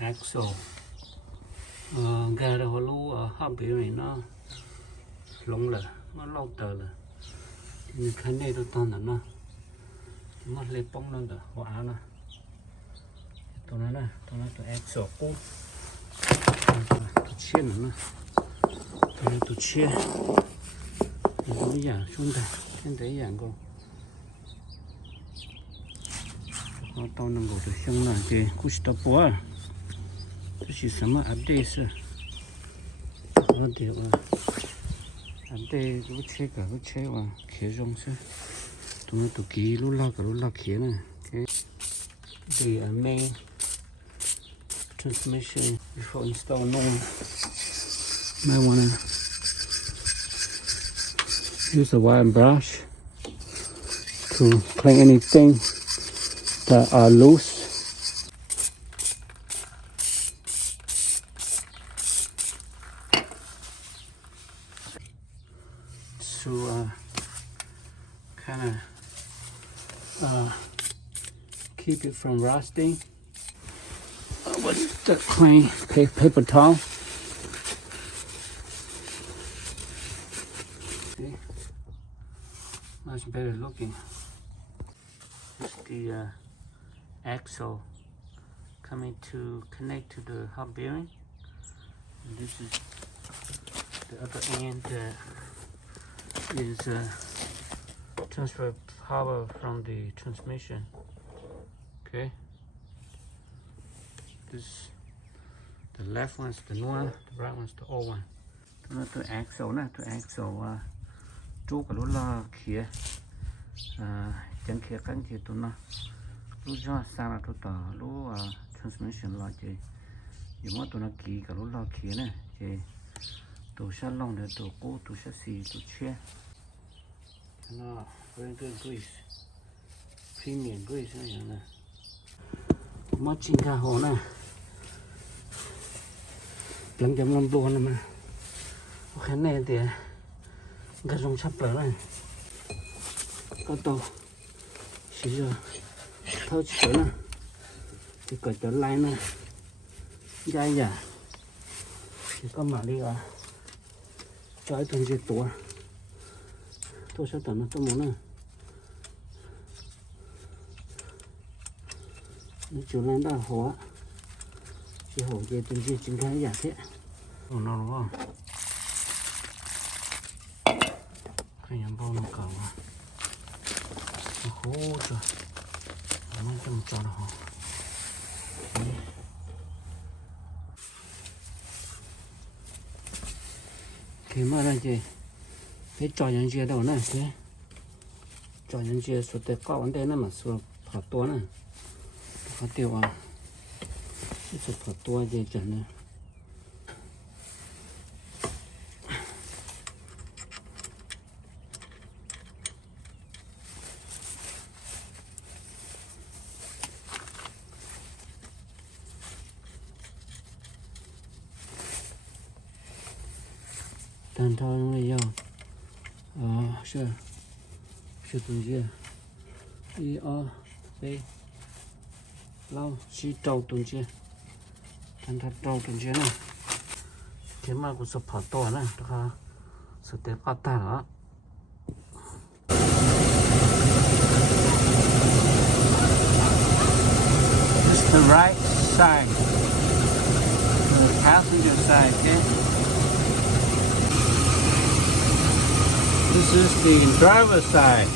axle ga đâu lú hấp biểu này nó lỏng là nó lâu tờ là mình thấy đây tôi toàn là nó lấy bóng lên được hóa nè tôi nói tôi axle cũ tôi chia nữa tôi chia tôi giảm xuống đây trên đấy giảm cô tao nằm ngồi được xong là cái cú stop búa这是什么 update 是？我的哇 ，update 如切个如切哇，切中是，都那都几路拉个路拉切呢？个 the main transmission before install no one might wanna use a wire and brush to clean anything that are loose. To kind of keep it from rusting. With the clean paper towel. See, much better looking. This is the axle coming to connect to the hub bearing. And this is the other end. Is transfer power from the transmission. Okay, this the left one's the new one, the right one's the old one. The axle nè, the axle chú cái lúc là kia chân kia cánh kia tụi nó lúc cho sang là tụi tao lúc transmission là chị nhưng mà tụi nó kỳ cái lúc là kia nè chị tụi sát lông để tụi cũ tụi sát xì tụi chia nó very good grease premium grease này nè mất chín cả hồ nè lần chấm làm luôn mà cái này thì cái giống sắp lỡ này có tàu chỉ giờ thao chở nè thì cởi trở lại nè dai giả thì có mà đi à trái thằng gì tuổi tôi sẽ tận nó tôi muốn nè nó chiều lên đã hóa chỉ hổ về từng gì chính cái giả thế còn nó đúng không cái nhắm bao nó cầu nó khô rồi nó trong cho nó hổ khi mà là gì cái trò nhân chia đâu nè thế trò nhân chia số tiền có vấn đề này mà số phạt tua nè phạt tiêu à số phạt tua gì chẳng nè tan thôi nó là dầu sure tuần kia đi đây lâu chỉ trâu tuần kia tan thật trâu tuần kia này cái mà cũng sập phá to này đó sập té phát ta đó this is the right side the passenger side okay. This is the driver's side.